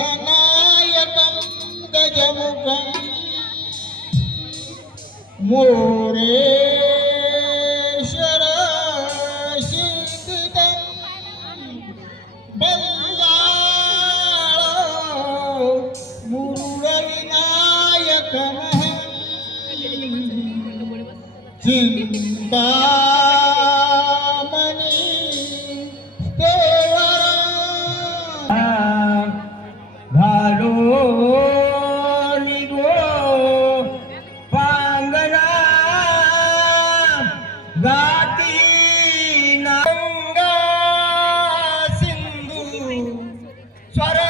नयक गजमु कोरेश्वर सिधी बल मूराय चिंता गाती गंगा सिंधु स्वर